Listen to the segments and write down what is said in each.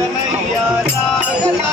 कन्हैया लागला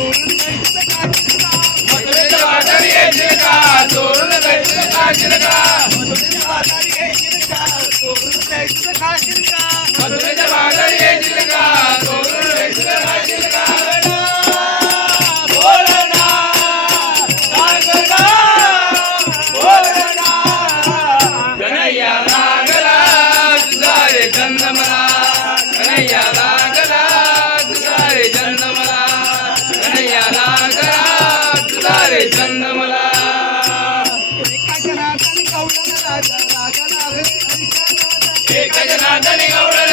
Thank you. गौरव राजा राजा लागले हरी गजानन गौरव